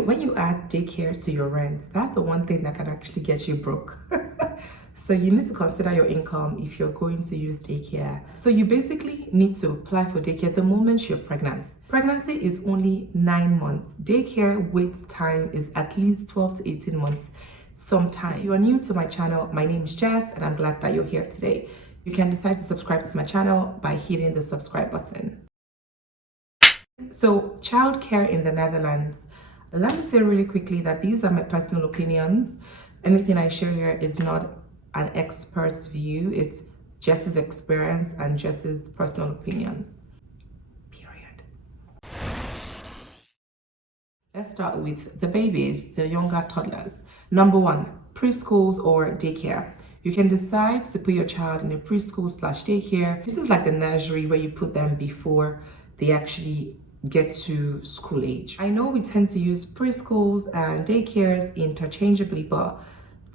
you add daycare to your rent, that's the one thing that can actually get you broke. So you need to consider your income if you're going to use daycare. So you basically need to apply for daycare the moment you're pregnant. Pregnancy is only 9 months. Daycare wait time is at least 12 to 18 months sometimes. If you are new to my channel, my name is Jess and I'm glad that you're here today. You can decide to subscribe to my channel by hitting the subscribe button. So childcare in the Netherlands. Let me say really quickly that these are my personal opinions. Anything I share here is not an expert's view. It's Jess's experience and Jess's personal opinions. Period. Let's start with the babies, the younger toddlers. Number one, preschools or daycare. You can decide to put your child in a preschool/daycare. This is like the nursery where you put them before they actually get to school age. I know we tend to use preschools and daycares interchangeably, but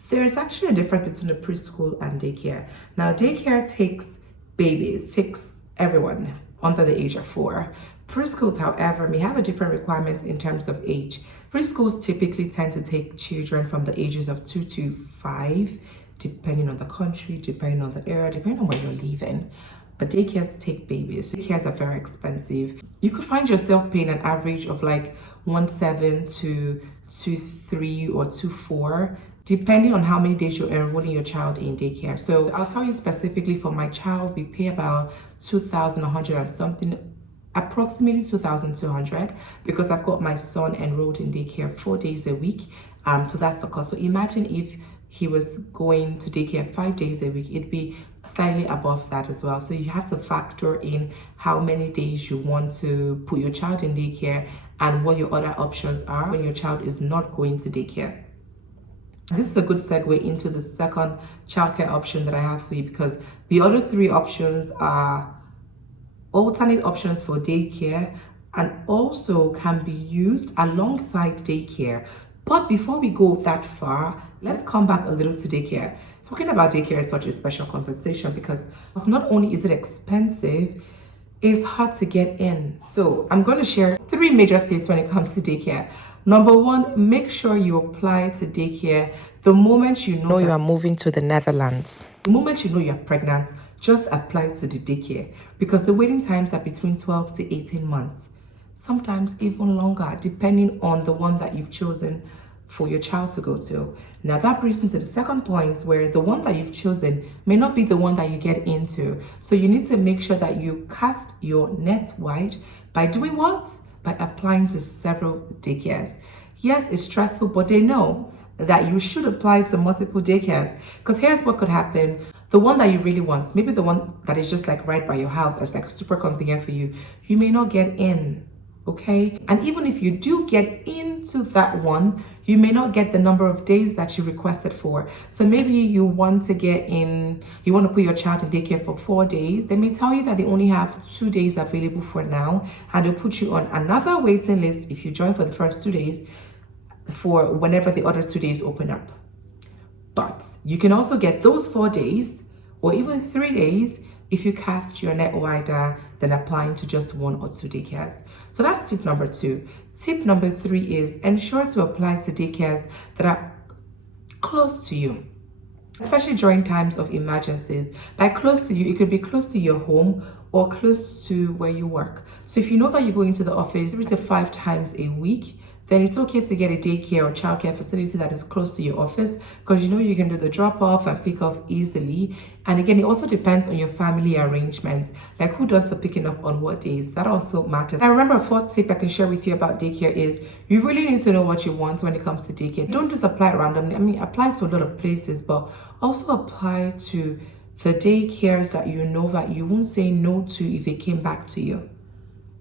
there's actually a difference between a preschool and daycare. Now, daycare takes babies, takes everyone under the age of 4. Preschools, however, may have a different requirements in terms of age. Preschools typically tend to take children from the ages of 2 to 5, depending on the country, depending on the area, depending on where you're living. But daycares take babies. Daycares are very expensive. You could find yourself paying an average of like 1.7 to 2.3 or 2.4, depending on how many days you're enrolling your child in daycare. So I'll tell you specifically for my child, we pay about 2,100 and something, approximately 2,200, because I've got my son enrolled in daycare 4 days a week. So that's the cost. So imagine if he was going to daycare 5 days a week, it'd be slightly above that as well. So you have to factor in how many days you want to put your child in daycare and what your other options are when your child is not going to daycare. This is a good segue into the second childcare option that I have for you, because the other 3 options are alternate options for daycare and also can be used alongside daycare. But before we go that far, let's come back a little to daycare. Talking about daycare is such a special conversation because not only is it expensive, it's hard to get in. So I'm going to share 3 major tips when it comes to daycare. Number 1, make sure you apply to daycare the moment you know you are moving to the Netherlands. The moment you know you're pregnant, just apply to the daycare because the waiting times are between 12 to 18 months. Sometimes even longer, depending on the one that you've chosen for your child to go to. Now that brings me to the second point, where the one that you've chosen may not be the one that you get into. So you need to make sure that you cast your net wide by doing what? By applying to several daycares. Yes, it's stressful, but they know that you should apply to multiple daycares, because here's what could happen. The one that you really want, maybe the one that is just like right by your house, that's like super convenient for you, you may not get in. Okay, and even if you do get into that one, you may not get the number of days that you requested for. So maybe you want to get in, you want to put your child in daycare for 4 days. They may tell you that they only have 2 days available for now, and they'll put you on another waiting list if you join for the first 2 days for whenever the other 2 days open up. But you can also get those 4 days or even 3 days if you cast your net wider than applying to just 1 or 2 daycares. So that's tip number 2. Tip number 3 is ensure to apply to daycares that are close to you, especially during times of emergencies. By close to you, it could be close to your home or close to where you work. So if you know that you're going to the office 3 to 5 times a week, then it's okay to get a daycare or childcare facility that is close to your office, because you know you can do the drop off and pick off easily. And again, it also depends on your family arrangements, like who does the picking up on what days. That also matters. I remember a 4th tip I can share with you about daycare is you really need to know what you want when it comes to daycare. Don't just apply randomly. I mean, apply to a lot of places, but also apply to the daycares that you know that you won't say no to if they came back to you.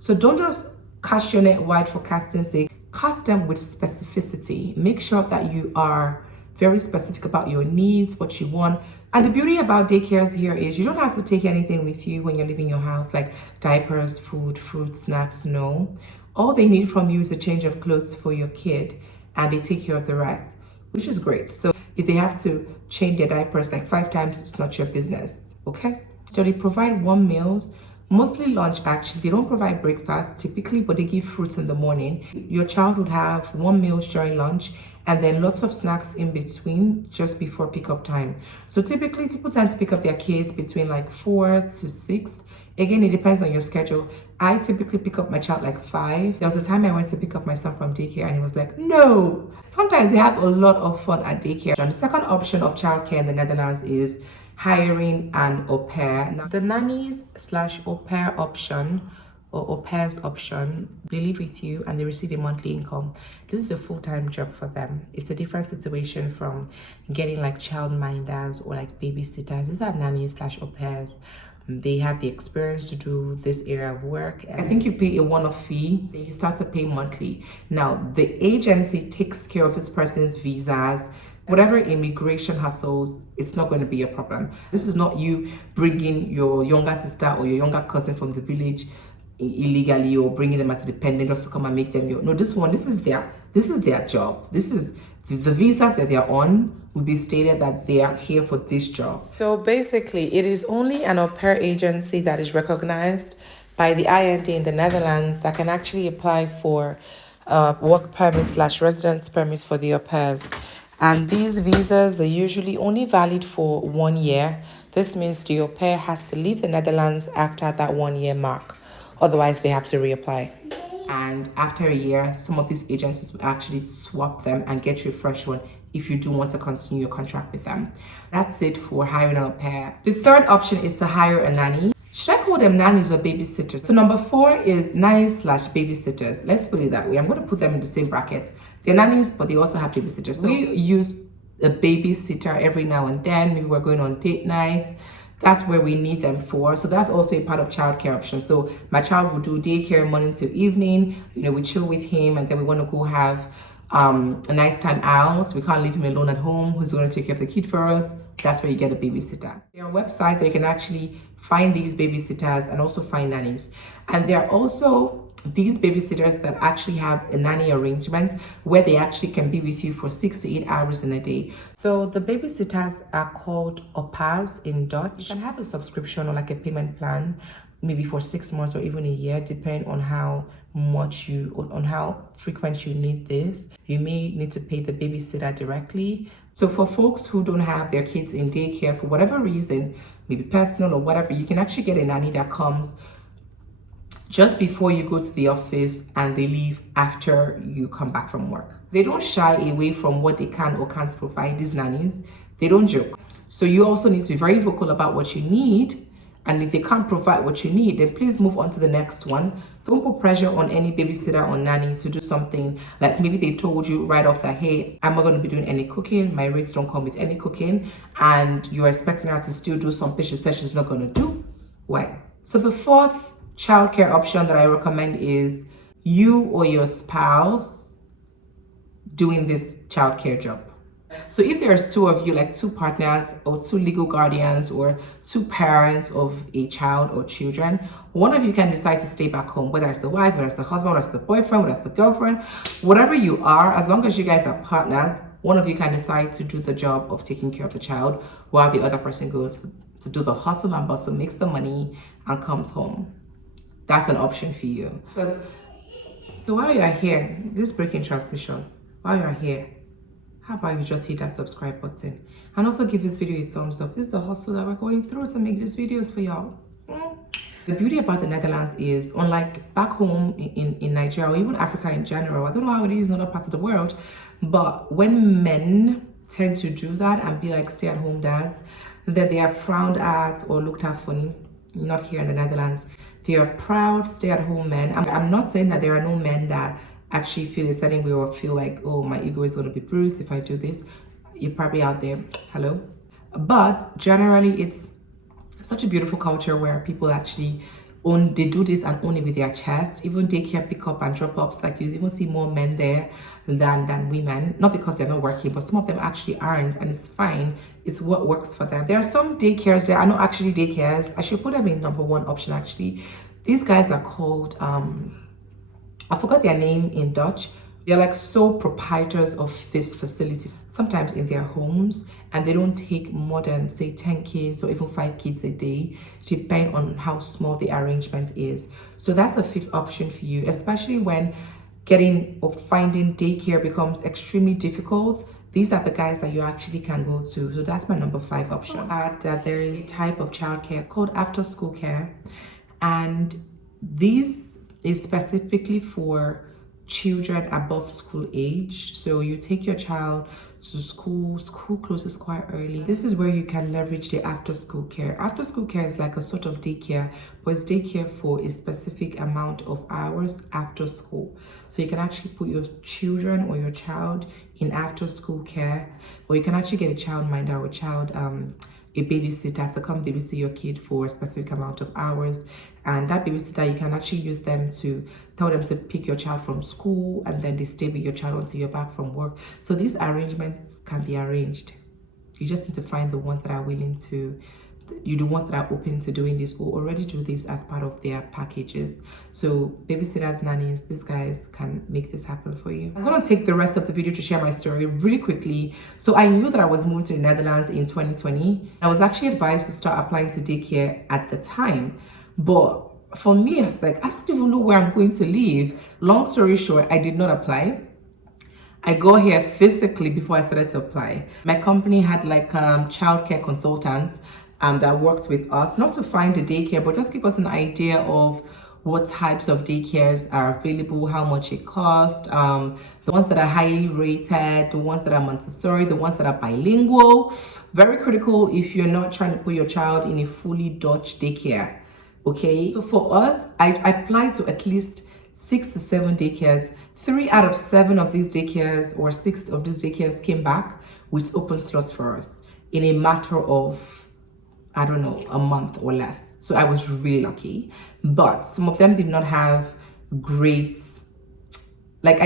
So don't just cast your net wide for casting's sake. Cast them with specificity. Make sure that you are very specific about your needs, what you want. And the beauty about daycares here is you don't have to take anything with you when you're leaving your house, like diapers, food, fruit, snacks. No. All they need from you is a change of clothes for your kid, and they take care of the rest, which is great. So if they have to change their diapers like 5 times, it's not your business, okay? So they provide warm meals, Mostly lunch actually. They don't provide breakfast typically, but they give fruits in the morning. Your child would have one meal during lunch and then lots of snacks in between just before pickup time. So typically people tend to pick up their kids between like 4 to 6. Again, it depends on your schedule. I typically pick up my child like 5. There was a time I went to pick up my son from daycare and he was like, no. Sometimes they have a lot of fun at daycare. And the second option of childcare in the Netherlands is hiring an au pair. Now, the nannies / au pair option or au pair's option, they live with you and they receive a monthly income. This is a full-time job for them. It's a different situation from getting like childminders or like babysitters. These are nannies / au pairs. They have the experience to do this area of work. I think you pay a one-off fee, then you start to pay monthly. Now, the agency takes care of this person's visas, whatever immigration hassles, it's not going to be a problem. This is not you bringing your younger sister or your younger cousin from the village illegally or bringing them as a dependent just to come and make them your. No, this is their job. This is the visas that they're on will be stated that they are here for this job. So basically, it is only an au pair agency that is recognized by the IND in the Netherlands that can actually apply for work permits / residence permits for the au pairs. And these visas are usually only valid for 1 year. This means the au pair has to leave the Netherlands after that 1 year mark. Otherwise, they have to reapply. And after a year, some of these agencies will actually swap them and get you a fresh one if you do want to continue your contract with them. That's it for hiring an au pair. The third option is to hire a nanny. Should I call them nannies or babysitters? So number 4 is nannies / babysitters. Let's put it that way. I'm going to put them in the same bracket. They're nannies, but they also have babysitters. So we use a babysitter every now and then. Maybe we're going on date nights. That's where we need them for. So that's also a part of childcare option. So my child will do daycare morning till evening. You know, we chill with him and then we want to go have a nice time out. We can't leave him alone at home. Who's going to take care of the kid for us? That's where you get a babysitter. There are websites where you can actually find these babysitters and also find nannies. And there are also these babysitters that actually have a nanny arrangement where they actually can be with you for 6 to 8 hours in a day. So the babysitters are called Aupairs in Dutch. You can have a subscription or like a payment plan, maybe for 6 months or even a year, depending on how frequent you need this. You may need to pay the babysitter directly. So for folks who don't have their kids in daycare for whatever reason, maybe personal or whatever, you can actually get a nanny that comes just before you go to the office and they leave after you come back from work. They don't shy away from what they can or can't provide, these nannies. They don't joke. So you also need to be very vocal about what you need. And if they can't provide what you need, then please move on to the next one. Don't put pressure on any babysitter or nanny to do something like maybe they told you right off that, hey, I'm not going to be doing any cooking. My rates don't come with any cooking. And you're expecting her to still do something she said she's not going to do. Why? So the fourth childcare option that I recommend is you or your spouse doing this childcare job. So if there's 2 of you, like 2 partners or 2 legal guardians or 2 parents of a child or children, one of you can decide to stay back home, whether it's the wife, whether it's the husband, whether it's the boyfriend, whether it's the girlfriend, whatever you are, as long as you guys are partners, one of you can decide to do the job of taking care of the child while the other person goes to do the hustle and bustle, makes the money and comes home. That's an option for you. So while you are here, this breaking transmission, while you are here, how about you just hit that subscribe button and also give this video a thumbs up. This is the hustle that we're going through to make these videos for y'all. The beauty about the Netherlands is, unlike back home in Nigeria or even Africa in general, I don't know how it is in other parts of the world, but when men tend to do that and be like stay-at-home dads, then they are frowned at or looked at funny. Not here in the Netherlands. They are proud stay-at-home men. I'm not saying that there are no men that actually feel a certain way or feel like, oh, my ego is going to be bruised if I do this. You're probably out there. Hello. But generally, it's such a beautiful culture where people actually they do this and own it with their chest. Even daycare pickup and drop-ups, like you even see more men there than women. Not because they're not working, but some of them actually aren't, and it's fine. It's what works for them. There are some daycares there are not actually daycares. I should put them in number 1 option actually. These guys are called I forgot their name in Dutch, They're like sole proprietors of this facility, sometimes in their homes, and they don't take more than say 10 kids or even 5 kids a day, depending on how small the arrangement is. So that's a fifth option for you, especially when getting or finding daycare becomes extremely difficult. These are the guys that you actually can go to. So that's my number 5 option. Add that there is a type of childcare called after school care, and this is specifically for children above school age. So you take your child to school closes quite early. This is where you can leverage the after school care. After school care is like a sort of daycare, but it's daycare for a specific amount of hours after school. So you can actually put your children or your child in after school care, or you can actually get a childminder or a babysitter to come babysit your kid for a specific amount of hours. And that babysitter, you can actually use them to tell them to pick your child from school, and then they stay with your child until you're back from work. So these arrangements can be arranged. You just need to find the ones that are willing to, the ones that are open to doing this or already do this as part of their packages. So babysitters, nannies, these guys can make this happen for you. I'm going to take the rest of the video to share my story really quickly. So I knew that I was moving to the Netherlands in 2020. I was actually advised to start applying to daycare at the time, but for me, it's like, I don't even know where I'm going to live. Long story short, I did not apply. I got here physically before I started to apply. My company had like childcare consultants that worked with us, not to find a daycare, but just give us an idea of what types of daycares are available, how much it costs, the ones that are highly rated, the ones that are Montessori, the ones that are bilingual. Very critical if you're not trying to put your child in a fully Dutch daycare. Okay, so for us, I applied to at least 6 to 7 daycares. 3 out of 7 of these daycares, or 6 of these daycares, came back with open slots for us in a matter of, I don't know, a month or less. So I was really lucky. But some of them did not have great,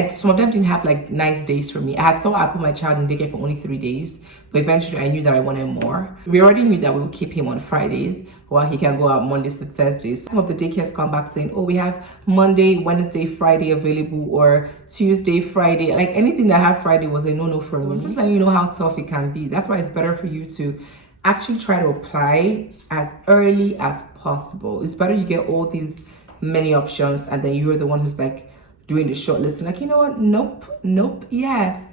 some of them didn't have like nice days for me. I had thought I put my child in daycare for only 3 days, but eventually I knew that I wanted more. We already knew that we would keep him on Fridays while he can go out Mondays to Thursdays. Some of the daycares come back saying, oh, we have Monday, Wednesday, Friday available, or Tuesday, Friday. Like anything that had Friday was a no-no for me. Just letting you know how tough it can be. That's why it's better for you to actually try to apply as early as possible. It's better you get all these many options and then you're the one who's like doing the shortlisting, like, you know what, nope, yes.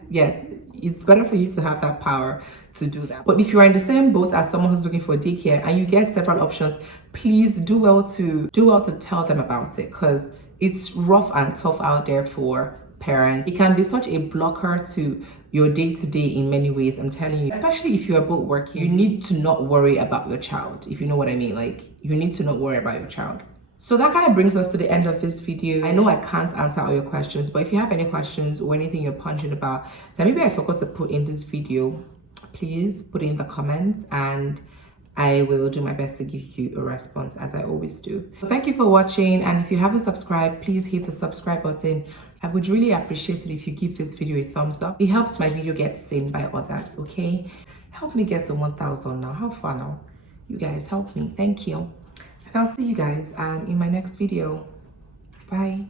It's better for you to have that power to do that. But if you are in the same boat as someone who's looking for a daycare and you get several options, please do well to tell them about it, because it's rough and tough out there for parents. It can be such a blocker to your day-to-day in many ways, I'm telling you. Especially if you are both working, you need to not worry about your child, if you know what I mean. Like, you need to not worry about your child. So that kind of brings us to the end of this video. I know I can't answer all your questions, but if you have any questions or anything you're pondering about that maybe I forgot to put in this video, please put it in the comments and I will do my best to give you a response, as I always do. So thank you for watching, and if you haven't subscribed, please hit the subscribe button. I would really appreciate it if you give this video a thumbs up. It helps my video get seen by others, okay? Help me get to 1,000 now. How far now? You guys help me. Thank you. And I'll see you guys in my next video. Bye.